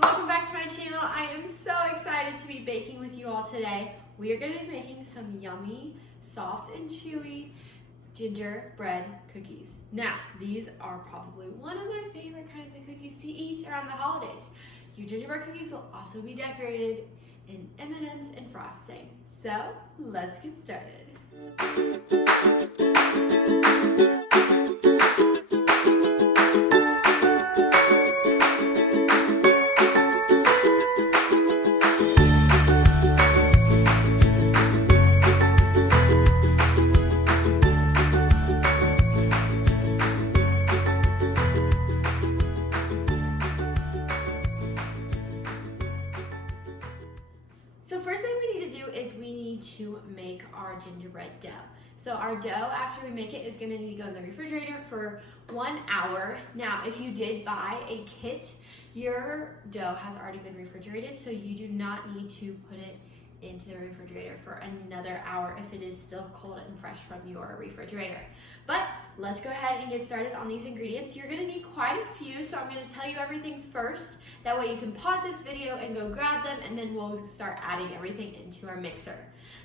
welcome back to my channel. I am so excited to be baking with you all today. We are going to be making some yummy, soft and chewy gingerbread cookies. Now, these are probably one of my favorite kinds of cookies to eat around the holidays. Your gingerbread cookies will also be decorated in M&Ms and frosting. So, let's get started. So first thing we need to do is we need to make our gingerbread dough. So our dough, after we make it, is going to need to go in the refrigerator for 1 hour. Now, if you did buy a kit, your dough has already been refrigerated, so you do not need to put it into the refrigerator for another hour if it is still cold and fresh from your refrigerator. But let's go ahead and get started on these ingredients. You're gonna need quite a few, so I'm gonna tell you everything first. That way you can pause this video and go grab them, and then we'll start adding everything into our mixer.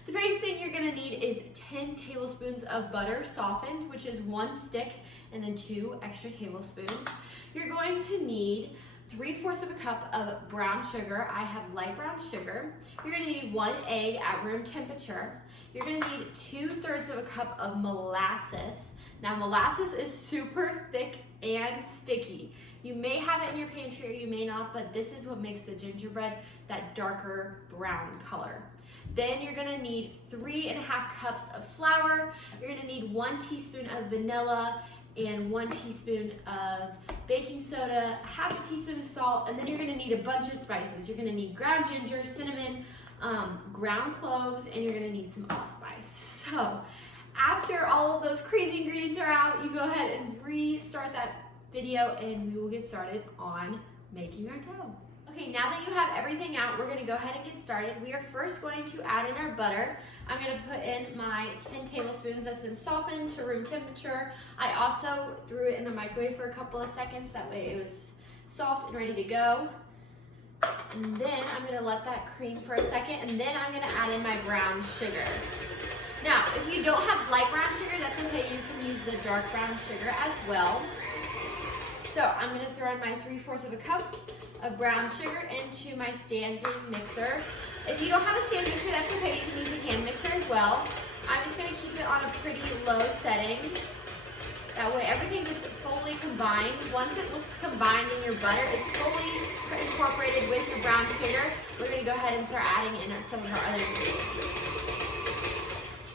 The first thing you're gonna need is 10 tablespoons of butter softened, which is 1 stick and then 2 extra tablespoons. You're going to need 3/4 of a cup of brown sugar. I have light brown sugar. You're gonna need 1 egg at room temperature. You're gonna need 2/3 of a cup of molasses. Now, molasses is super thick and sticky. You may have it in your pantry or you may not, but this is what makes the gingerbread that darker brown color. Then you're gonna need 3.5 cups of flour. You're gonna need 1 teaspoon of vanilla and 1 teaspoon of baking soda, 1/2 teaspoon of salt, and then you're gonna need a bunch of spices. You're gonna need ground ginger, cinnamon, ground cloves, and you're gonna need some allspice. So after all of those crazy ingredients are out, you go ahead and restart that video and we will get started on making our dough. Okay, now that you have everything out, we're gonna go ahead and get started. We are first going to add in our butter. I'm gonna put in my 10 tablespoons that's been softened to room temperature. I also threw it in the microwave for a couple of seconds, that way it was soft and ready to go. And then I'm gonna let that cream for a second, and then I'm gonna add in my brown sugar. Now, if you don't have light brown sugar, that's okay, you can use the dark brown sugar as well. So I'm gonna throw in my 3/4 of a cup of brown sugar into my standing mixer. If you don't have a stand mixer, that's okay, you can use a hand mixer as well. I'm just gonna keep it on a pretty low setting. That way everything gets fully combined. Once it looks combined and your butter is fully incorporated with your brown sugar, we're gonna go ahead and start adding in some of our other ingredients.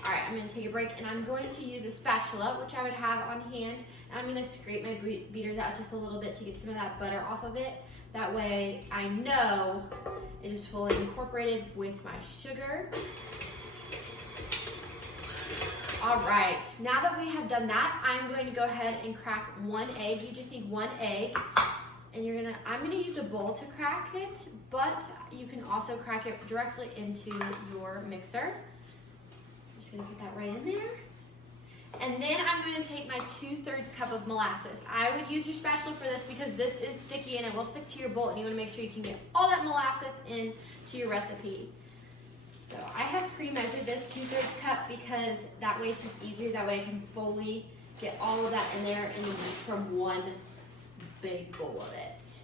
All right, I'm gonna take a break and I'm going to use a spatula, which I would have on hand, and I'm gonna scrape my beaters out just a little bit to get some of that butter off of it. That way I know it is fully incorporated with my sugar. All right, now that we have done that, I'm going to go ahead and crack 1 egg. You just need 1 egg. And I'm gonna use a bowl to crack it, but you can also crack it directly into your mixer. I'm just gonna put that right in there. And then I'm going to take my 2/3 cup of molasses. I would use your spatula for this because this is sticky and it will stick to your bowl, and you want to make sure you can get all that molasses into your recipe. So I have pre-measured this 2/3 cup because that way it's just easier. That way I can fully get all of that in there and from one big bowl of it.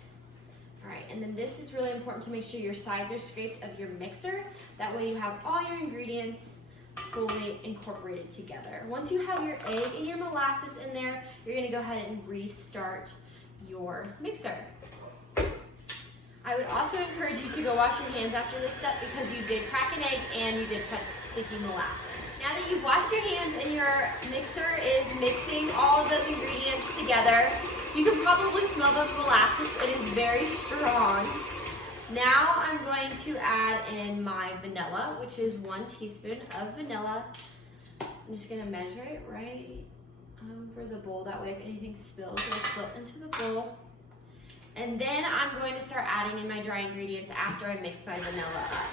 All right, and then this is really important to make sure your sides are scraped of your mixer. That way you have all your ingredients fully incorporated together. Once you have your egg and your molasses in there, you're gonna go ahead and restart your mixer. I would also encourage you to go wash your hands after this step because you did crack an egg and you did touch sticky molasses. Now that you've washed your hands and your mixer is mixing all of those ingredients together, you can probably smell the molasses. It is very strong. Now I'm going to add in my vanilla, which is 1 teaspoon of vanilla. I'm just gonna measure it right over the bowl. That way if anything spills, it'll slip into the bowl. And then I'm going to start adding in my dry ingredients after I mix my vanilla up.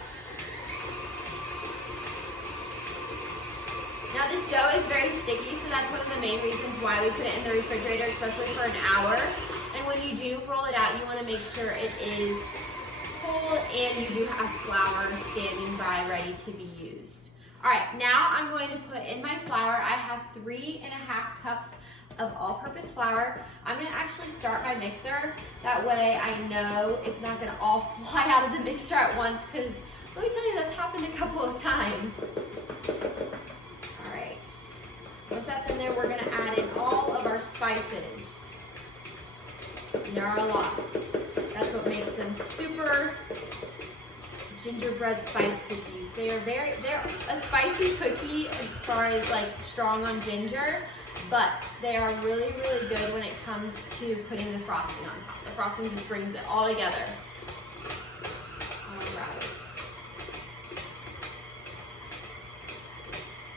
Now this dough is very sticky, so that's one of the main reasons why we put it in the refrigerator, especially for an hour. And when you do roll it out, you want to make sure it is cold and you do have flour standing by ready to be used. All right, now I'm going to put in my flour. I have 3.5 cups of all-purpose flour. I'm gonna actually start my mixer. That way I know it's not gonna all fly out of the mixer at once, because let me tell you, that's happened a couple of times. All right, once that's in there, we're gonna add in all of our spices. There are a lot. That's what makes them super gingerbread spice cookies. They're a spicy cookie as far as like strong on ginger, but they are really, really good when it comes to putting the frosting on top. The frosting just brings it all together. All right.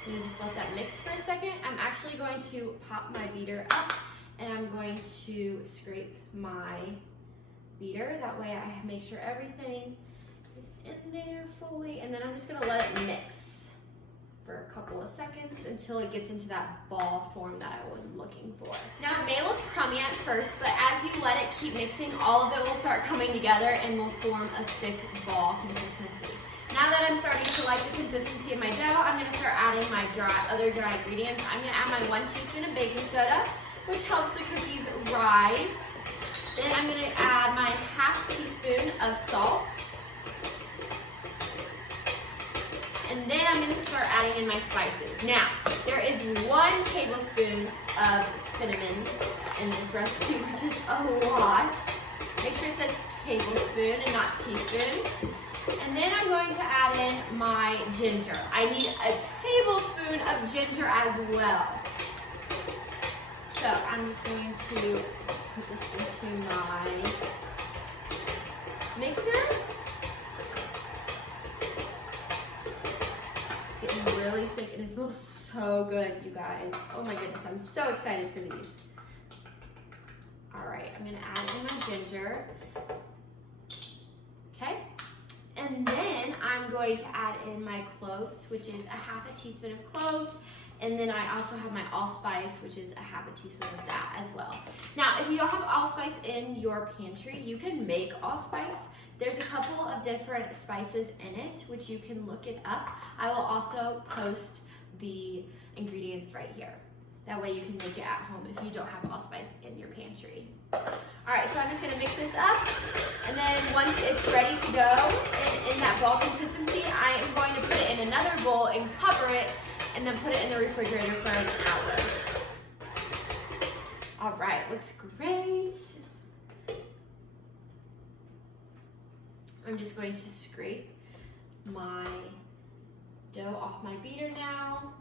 I'm gonna just let that mix for a second. I'm actually going to pop my beater up and I'm going to scrape my beater. That way I make sure everything is in there fully, and then I'm just gonna let it mix for a couple of seconds until it gets into that ball form that I was looking for. Now it may look crummy at first, but as you let it keep mixing, all of it will start coming together and will form a thick ball consistency. Now that I'm starting to like the consistency of my dough, I'm gonna start adding my other dry ingredients. I'm gonna add my 1 teaspoon of baking soda, which helps the cookies rise. Then I'm gonna add my ½ teaspoon of salt. And then I'm gonna start adding in my spices. Now, there is 1 tablespoon of cinnamon in this recipe, which is a lot. Make sure it says tablespoon and not teaspoon. And then I'm going to add in my ginger. I need a tablespoon of ginger as well. So I'm just going to put this into my mixer. It's getting really thick and it smells so good, you guys. Oh my goodness, I'm so excited for these. All right, I'm gonna add in my ginger. Okay, and then I'm going to add in my cloves, which is a ½ teaspoon of cloves. And then I also have my allspice, which is a ½ teaspoon of that as well. Now, if you don't have allspice in your pantry, you can make allspice. There's a couple of different spices in it, which you can look it up. I will also post the ingredients right here. That way you can make it at home if you don't have allspice in your pantry. All right, so I'm just gonna mix this up. And then once it's ready to go in that ball consistency, I am going to put it in another bowl and cover it, and then put it in the refrigerator for an hour. All right, looks great. I'm just going to scrape my dough off my beater now,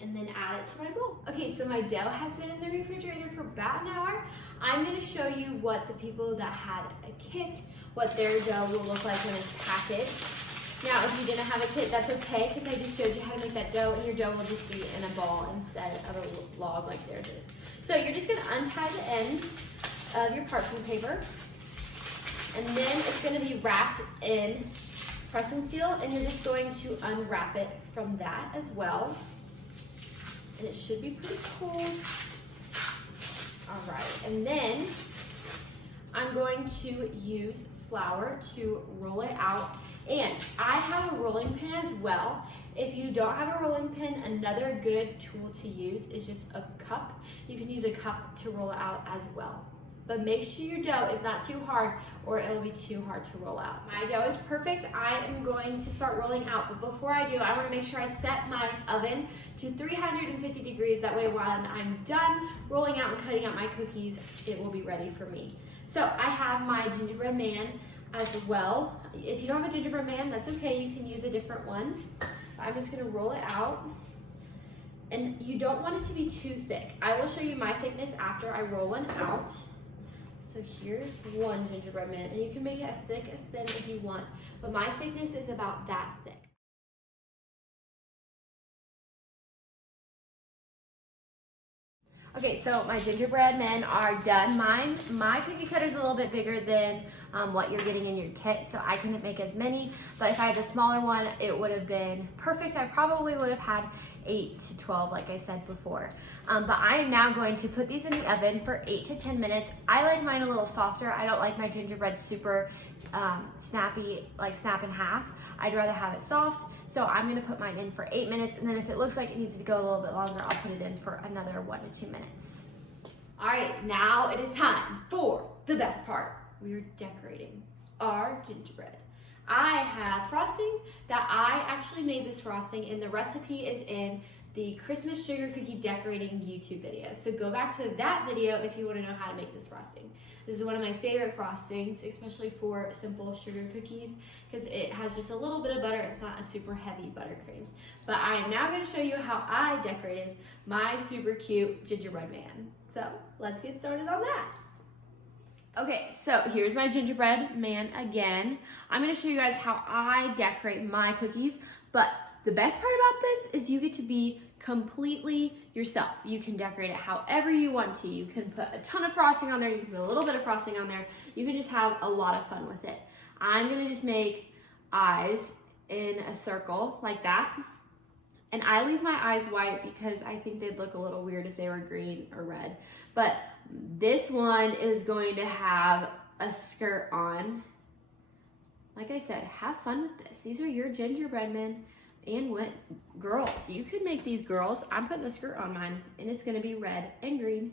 and then add it to my bowl. Okay, so my dough has been in the refrigerator for about an hour. I'm gonna show you what the people that had a kit, what their dough will look like when it's packaged. Now, if you didn't have a kit, that's okay, because I just showed you how to make that dough, and your dough will just be in a ball instead of a log like theirs is. So you're just gonna untie the ends of your parchment paper, and then it's gonna be wrapped in press and seal, and you're just going to unwrap it from that as well. And it should be pretty cool. All right, and then I'm going to use flour to roll it out. And I have a rolling pin as well. If you don't have a rolling pin, another good tool to use is just a cup. You can use a cup to roll it out as well. But make sure your dough is not too hard or it'll be too hard to roll out. My dough is perfect. I am going to start rolling out, but before I do, I want to make sure I set my oven to 350 degrees. That way when I'm done rolling out and cutting out my cookies, it will be ready for me. So I have my gingerbread man as well. If you don't have a gingerbread man, that's okay. You can use a different one. I'm just gonna roll it out. And you don't want it to be too thick. I will show you my thickness after I roll one out. So here's one gingerbread man, and you can make it as thick as thin as you want, but my thickness is about that thick. Okay, so my gingerbread men are done. My cookie cutter is a little bit bigger than what you're getting in your kit. So I couldn't make as many, but if I had the smaller one, it would have been perfect. I probably would have had 8 to 12, like I said before. But I am now going to put these in the oven for 8 to 10 minutes. I like mine a little softer. I don't like my gingerbread super snappy, like snap in half. I'd rather have it soft. So I'm gonna put mine in for 8 minutes, and then if it looks like it needs to go a little bit longer, I'll put it in for another 1 to 2 minutes. All right, now it is time for the best part. We're decorating our gingerbread. I have frosting that I actually made this frosting, and the recipe is in the Christmas sugar cookie decorating YouTube video. So go back to that video if you want to know how to make this frosting. This is one of my favorite frostings, especially for simple sugar cookies, because it has just a little bit of butter. It's not a super heavy buttercream. But I am now going to show you how I decorated my super cute gingerbread man. So let's get started on that. Okay, so here's my gingerbread man again. I'm gonna show you guys how I decorate my cookies, but the best part about this is you get to be completely yourself. You can decorate it however you want to. You can put a ton of frosting on there, you can put a little bit of frosting on there. You can just have a lot of fun with it. I'm gonna just make eyes in a circle like that. And I leave my eyes white because I think they'd look a little weird if they were green or red. But this one is going to have a skirt on. Like I said, have fun with this. These are your gingerbread men and girls. You could make these girls. I'm putting a skirt on mine, and it's gonna be red and green,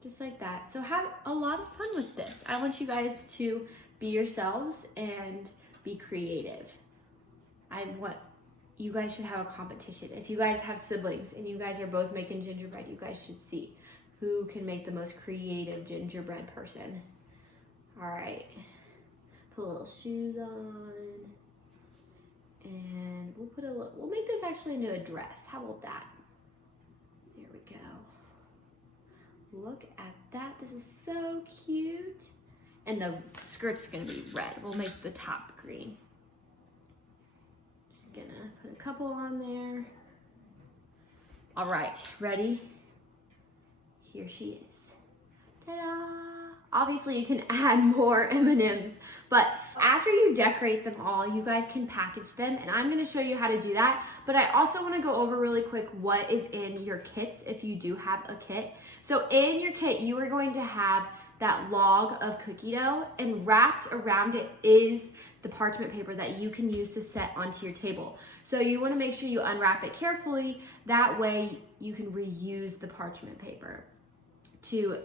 just like that. So have a lot of fun with this. I want you guys to be yourselves and be creative. You guys should have a competition. If you guys have siblings and you guys are both making gingerbread, you guys should see who can make the most creative gingerbread person. All right, put little shoes on, and we'll make this actually into a dress. How about that? There we go. Look at that. This is so cute. And the skirt's gonna be red. We'll make the top green. Gonna put a couple on there. All right, ready? Here she is. Ta-da! Obviously you can add more M&Ms, but after you decorate them all, you guys can package them, and I'm gonna show you how to do that. But I also wanna go over really quick what is in your kits if you do have a kit. So in your kit, you are going to have that log of cookie dough, and wrapped around it is the parchment paper that you can use to set onto your table. So you want to make sure you unwrap it carefully. That way you can reuse the parchment paper to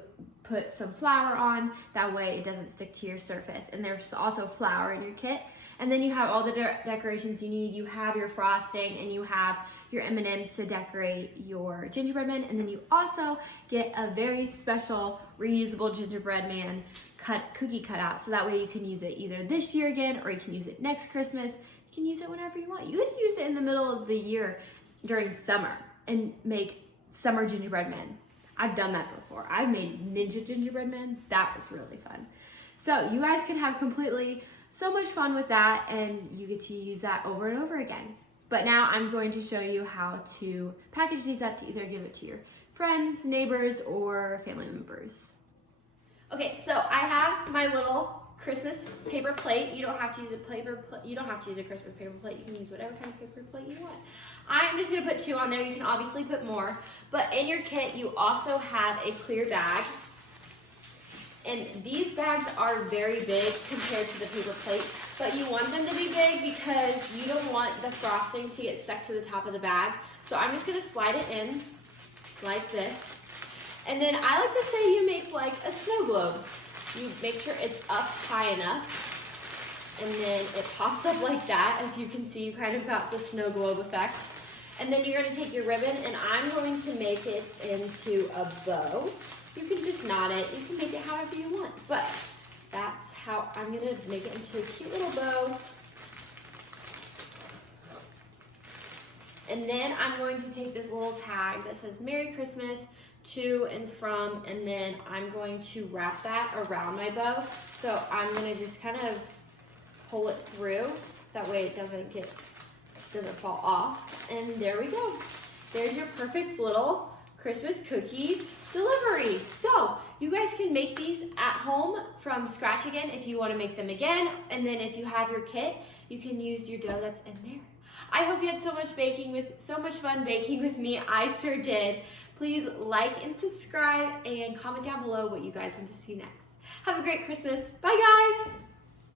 put some flour on. That way it doesn't stick to your surface. And there's also flour in your kit. And then you have all the decorations you need. You have your frosting, and you have your M&Ms to decorate your gingerbread man. And then you also get a very special reusable gingerbread man cookie cutout. So that way you can use it either this year again, or you can use it next Christmas. You can use it whenever you want. You could use it in the middle of the year during summer and make summer gingerbread men. I've done that before. I've made ninja gingerbread men. That was really fun. So you guys can have so much fun with that, and you get to use that over and over again. But now I'm going to show you how to package these up to either give it to your friends, neighbors, or family members. Okay, so I have my little Christmas paper plate. You don't have to use you don't have to use a Christmas paper plate. You can use whatever kind of paper plate you want. I'm just gonna put 2 on there. You can obviously put more, but in your kit you also have a clear bag. And these bags are very big compared to the paper plate, but you want them to be big because you don't want the frosting to get stuck to the top of the bag. So I'm just gonna slide it in like this. And then I like to say you make like a snow globe. You make sure it's up high enough, and then it pops up like that. As you can see, you kind of got the snow globe effect. And then you're gonna take your ribbon, and I'm going to make it into a bow. You can just knot it. You can make it however you want, but that's how I'm gonna make it into a cute little bow. And then I'm going to take this little tag that says Merry Christmas to and from, and then I'm going to wrap that around my bow. So I'm gonna just kind of pull it through. That way it doesn't fall off. And there we go. There's your perfect little Christmas cookie delivery. So You guys can make these at home from scratch again if you want to make them again. And then if you have your kit, you can use your dough that's in there. I hope you had so much fun baking with me. I sure did. Please like and subscribe and comment down below what you guys want to see next. Have a great Christmas. Bye guys.